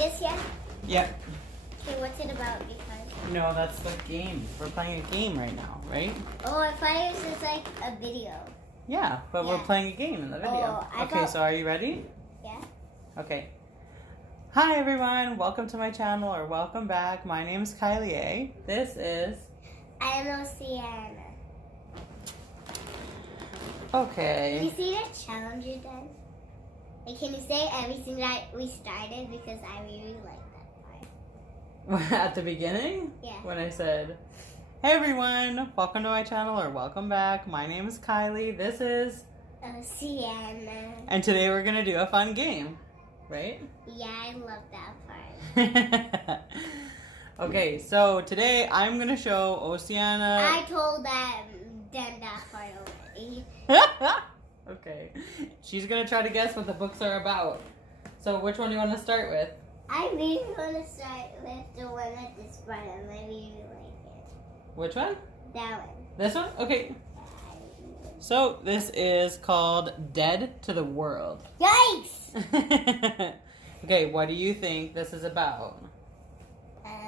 this yet? Yep. Okay, what's it about? Because No, that's the game. We're playing a game right now, right? oh, I thought it was just like a video. Yeah, but we're Yeah. playing a game in the video. Oh, I Okay, thought- so are you ready? Yeah. Okay. Hi everyone, welcome to my channel or welcome back. My name is Kylie A. This is... I am Oceana. Okay. Can you see the challenge you done? Like, can you say everything that we started? Because I really like that part. At the beginning? Yeah. When I said, hey everyone, welcome to my channel or welcome back. My name is Kylie. This is... Oceana. And today we're going to do a fun game, right? Yeah, I love that part. Okay, so today I'm going to show Oceana... I told them that part already. Okay. She's going to try to guess what the books are about. So which one do you want to start with? I really want to start with the one at this front. I really like it. Which one? That one. This one? Okay. So this is called Dead to the World. Yikes! Okay, what do you think this is about?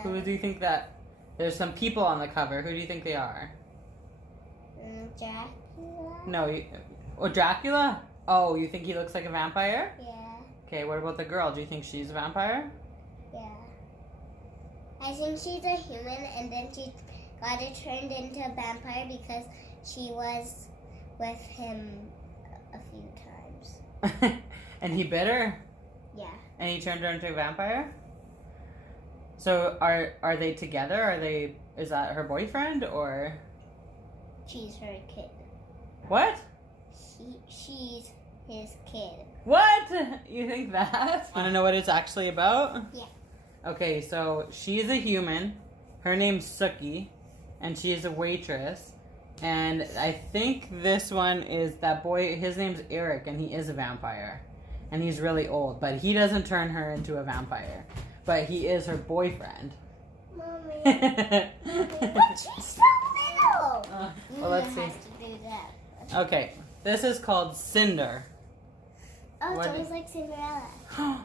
Who do you think that... There's some people on the cover. Who do you think they are? Dracula? No, oh, Dracula? Oh, you think he looks like a vampire? Yeah. Okay, what about the girl? Do you think she's a vampire? Yeah. I think she's a human and then she got turned into a vampire because she was with him a few times. And he bit her? Yeah. And he turned her into a vampire? So are they together? Is that her boyfriend or She's her kid. what? She's his kid. What? You think that? Want to know what it's actually about? Yeah. Okay, so she's a human. Her name's Suki, and she's a waitress. And I think this one is that boy. His name's Eric, and he is a vampire, and he's really old. But he doesn't turn her into a vampire. But he is her boyfriend. Mommy. Well, But she's so little. let's see. Has to do that. Okay, this is called Cinder. Oh, What- it's almost like Cinderella.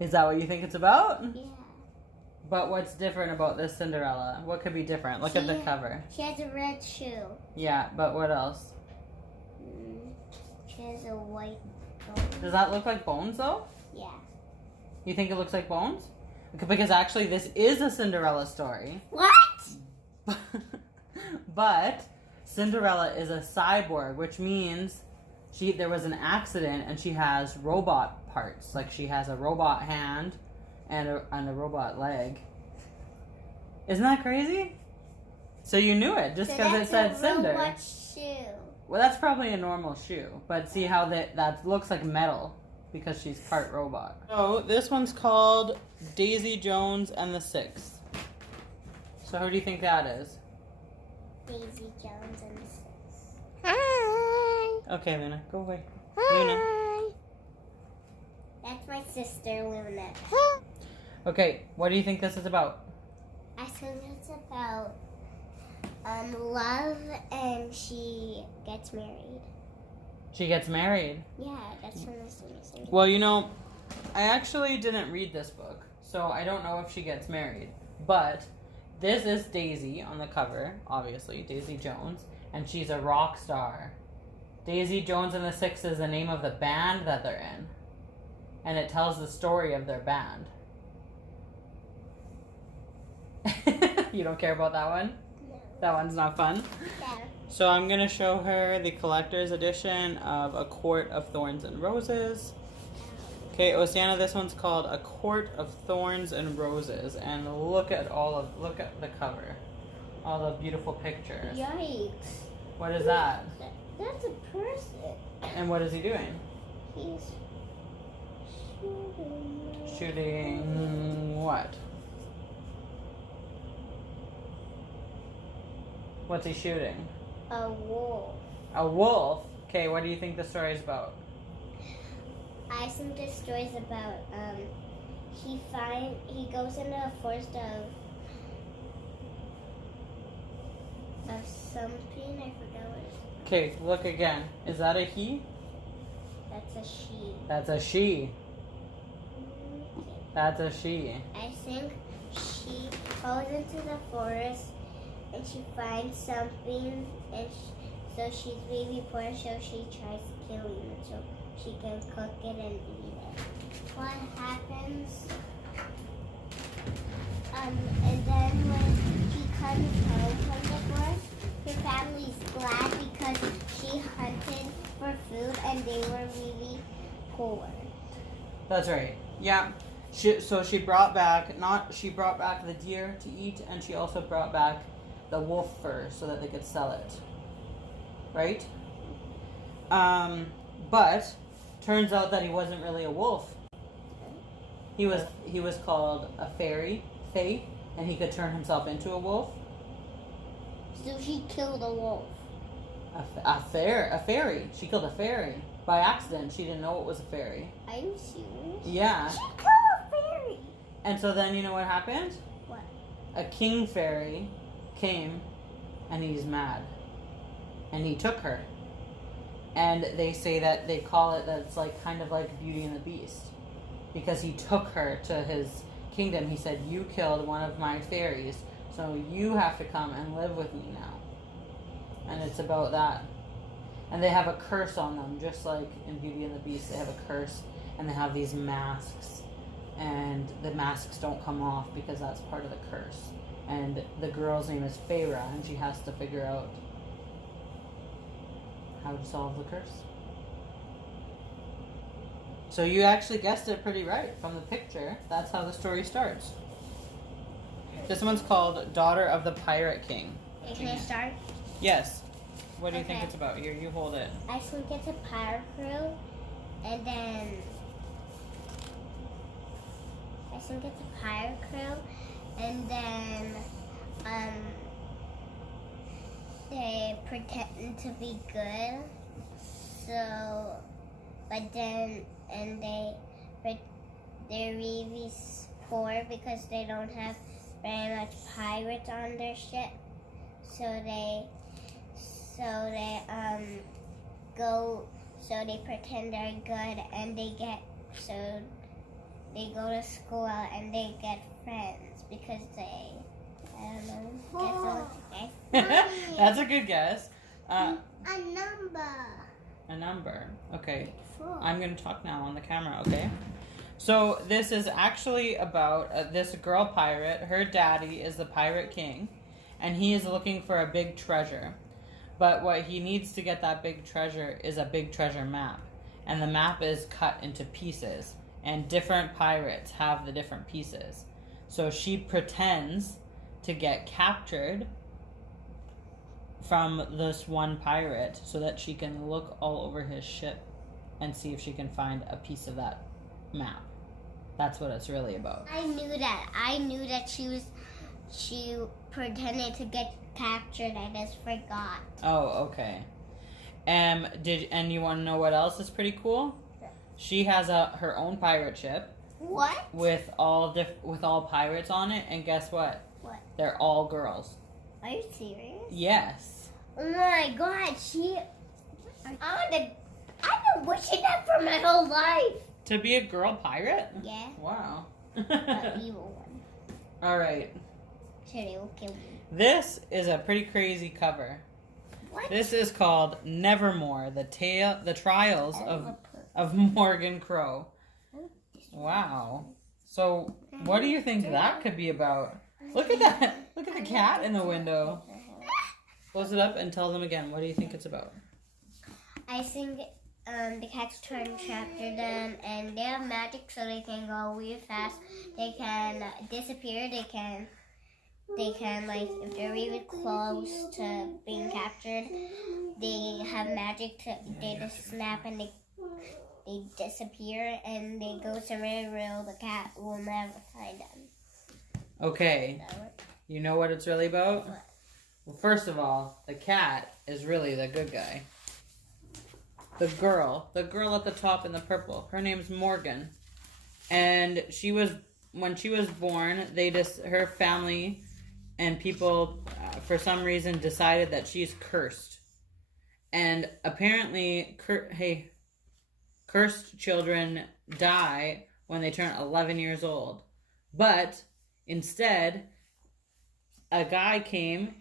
Is that what you think it's about? Yeah. But what's different about this Cinderella? What could be different? Look at the cover. She has a red shoe. Yeah, but what else? She has a white bone. Does that look like bones though? Yeah. You think it looks like bones? Because actually this is a Cinderella story. What? But Cinderella is a cyborg, which means there was an accident and she has robot parts. Like she has a robot hand and a robot leg. Isn't that crazy? So you knew it just because it said Cinder. Robot shoe. Well, that's probably a normal shoe, but see how that looks like metal because she's part robot. So this one's called Daisy Jones and the Six. So who do you think that is? Daisy Jones and the Six. Hi. Okay, Luna, go away. Hi. Luna. That's my sister, Luna. Okay, what do you think this is about? I think it's about love and she gets married. She gets married. Yeah, that's from this one. Well, you know, I actually didn't read this book, so I don't know if she gets married. But this is Daisy on the cover, obviously, Daisy Jones, and she's a rock star. Daisy Jones and the Six is the name of the band that they're in, and it tells the story of their band. You don't care about that one? No. That one's not fun? Yeah. So I'm going to show her the collector's edition of A Court of Thorns and Roses. Okay, Oceana, this one's called A Court of Thorns and Roses. And look at the cover. All the beautiful pictures. Yikes. What is that? That's a person. And what is he doing? He's shooting. Shooting what? What's he shooting? A wolf. A wolf. Okay, what do you think the story is about? I think this story's about he goes into a forest of something, I forgot what it's. Okay, look again. Is that a he? That's a she. That's a she. Okay. That's a she. I think she goes into the forest and she finds something, and so she's really poor, so she tries killing it so she can cook it and eat it. What happens? And then when she comes home from the forest, her family's glad because she hunted for food and they were really poor. That's right. Yeah. She brought back the deer to eat, and she also brought back the wolf fur so that they could sell it. Right? But turns out that he wasn't really a wolf. He was called a fae, and he could turn himself into a wolf. So she killed a wolf. A fairy. She killed a fairy by accident. She didn't know it was a fairy. Are you serious? Yeah. She killed a fairy. And so then you know what happened? What? A king fairy came, and he's mad, and he took her. And they say that they call it that it's like kind of like Beauty and the Beast, because he took her to his kingdom. He said, "You killed one of my fairies, so you have to come and live with me now." And it's about that. And they have a curse on them, just like in Beauty and the Beast. They have a curse, and they have these masks, and the masks don't come off because that's part of the curse. And the girl's name is Feyre, and she has to figure out how to solve the curse. So you actually guessed it pretty right from the picture. That's how the story starts. This one's called Daughter of the Pirate King. Can I start? Yes. What do you think Okay. it's about? Here, you hold it. I think it's a pirate crew, and then I think it's a pirate crew, and then they pretend to be good. So, but then they're really poor because they don't have very much pirates on their ship. So they pretend they're good, and they go to school and they get friends because I don't know, That's a good guess. a number. A number. Okay. I'm going to talk now on the camera, okay? So this is actually about this girl pirate. Her daddy is the pirate king, and he is looking for a big treasure. But what he needs to get that big treasure is a big treasure map. And the map is cut into pieces. And different pirates have the different pieces. So she pretends to get captured from this one pirate so that she can look all over his ship and see if she can find a piece of that map. That's what it's really about. I knew that she pretended to get captured. I just forgot. Oh, okay. And you want to know what else is pretty cool? She has her own pirate ship. What? With all pirates on it, and guess what? What? They're all girls. Are you serious? Yes. Oh my God, I've been wishing that for my whole life. To be a girl pirate? Yeah. Wow. The evil one. All right. So they will kill me. This is a pretty crazy cover. What? This is called Nevermore, the Trials of Morgan Crow. Wow. So, what do you think that could be about? Look at that. Look at the cat in the window. Close it up and tell them again. What do you think it's about? I think the cats try and capture them, and they have magic, so they can go really fast. They can disappear. They can like, if they're really close to being captured, they have magic they just snap and they disappear, and they go somewhere where the cat will never find them. Okay. You know what it's really about? What? Well, first of all, the cat is really the good guy. The girl at the top in the purple, her name's Morgan. And when she was born, her family and people, for some reason, decided that she's cursed. And apparently, cursed children die when they turn 11 years old. But instead, a guy came.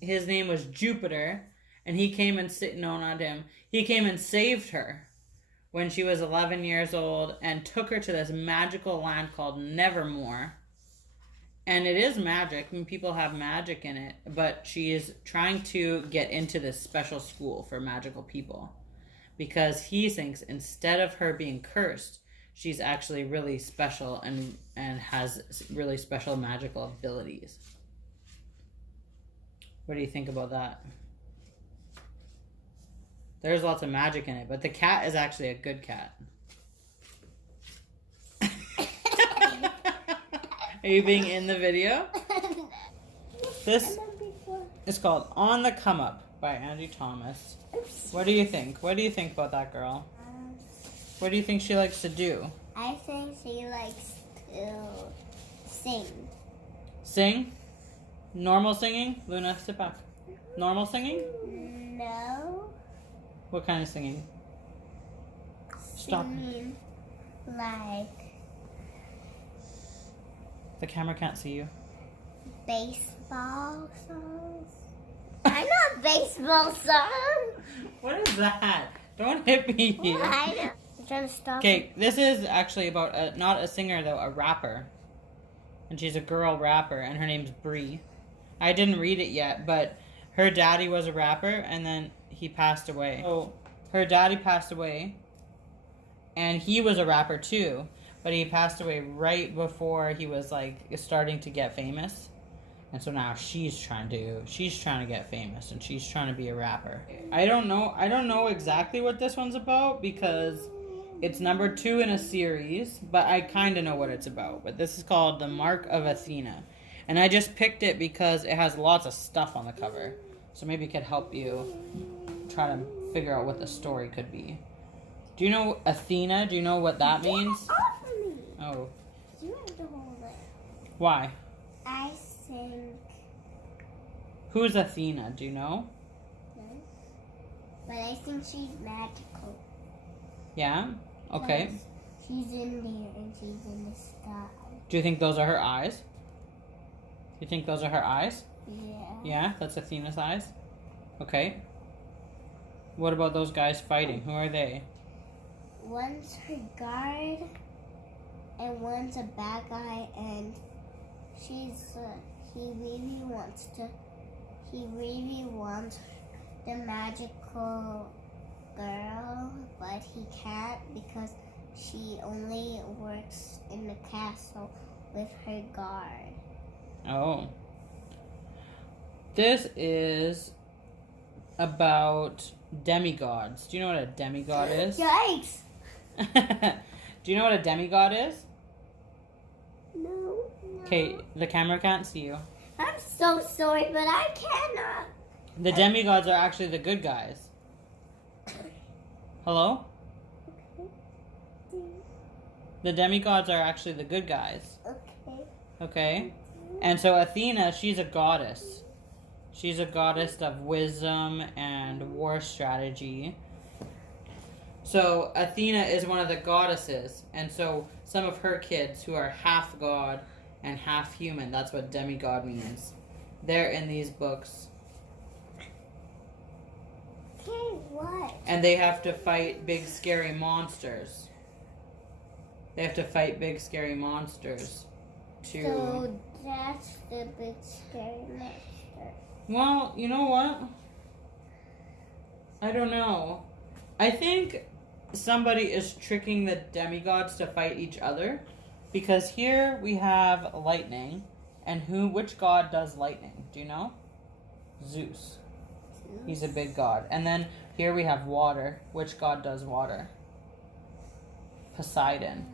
His name was Jupiter, and he came and He came and saved her when she was 11 years old and took her to this magical land called Nevermore. And it is magic. I mean, people have magic in it, but she is trying to get into this special school for magical people because he thinks instead of her being cursed, she's actually really special and has really special magical abilities. What do you think about that? There's lots of magic in it, but the cat is actually a good cat. Are you being in the video? This is called On the Come Up by Angie Thomas. What do you think? What do you think about that girl? What do you think she likes to do? I think she likes to sing. Sing? Normal singing? Luna, sit back. Normal singing? No. What kind of singing? Stop. Singing like the camera can't see you. Baseball songs. I know a baseball song. What is that? Don't hit me. I'm trying to stop. Okay, this is actually about not a singer though, a rapper. And she's a girl rapper, and her name's Bree. I didn't read it yet, but her daddy was a rapper, and then he passed away. So her daddy passed away, and he was a rapper too, but he passed away right before he was like starting to get famous. And so now she's trying to get famous, and she's trying to be a rapper. I don't know exactly what this one's about because it's number 2 in a series, but I kind of know what it's about. But this is called The Mark of Athena. And I just picked it because it has lots of stuff on the cover. So maybe it could help you try to figure out what the story could be. Do you know Athena? Do you know what that means? Get off of me. Oh. You have to hold it. Why? I think. Who's Athena? Do you know? No. But I think she's magical. Yeah? Okay. She's in there and she's in the sky. Do you think those are her eyes? You think those are her eyes? Yeah. Yeah, that's Athena's eyes? Okay. What about those guys fighting? Who are they? One's her guard, and one's a bad guy, and he really wants the magical girl, but he can't because she only works in the castle with her guard. Oh. This is about demigods. Do you know what a demigod is? Yikes! Do you know what a demigod is? No. Okay, the camera can't see you. I'm so sorry, but I cannot. The demigods are actually the good guys. Hello? Okay. The demigods are actually the good guys. Okay. Okay? And so Athena, she's a goddess. She's a goddess of wisdom and war strategy. So Athena is one of the goddesses. And so some of her kids who are half god and half human, that's what demigod means. They're in these books. Okay, what? And they have to fight big scary monsters. They have to fight big scary monsters to... So that's the big scary monster. Well, you know what? I don't know. I think somebody is tricking the demigods to fight each other. Because here we have lightning. And which god does lightning? Do you know? Zeus. He's a big god. And then here we have water. Which god does water? Poseidon.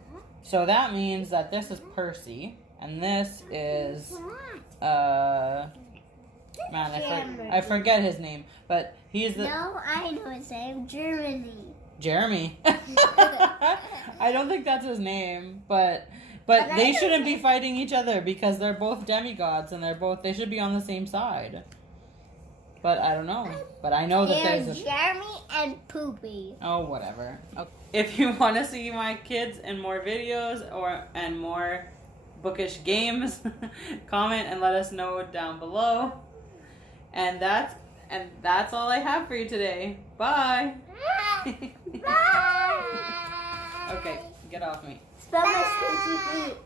So that means that this is Percy. And this is... Man, I forget his name. But he's the... No, I know his name. Jeremy. I don't think that's his name. But they shouldn't be fighting each other because they're both demigods and they should be on the same side. But I don't know. But I know that there's a... Jeremy and Poopy. Oh, whatever. Okay. If you want to see my kids in more videos and more Bookish Games, comment and let us know down below. And that's all I have for you today. Bye. Bye. Okay, get off me. Spell my stinky feet.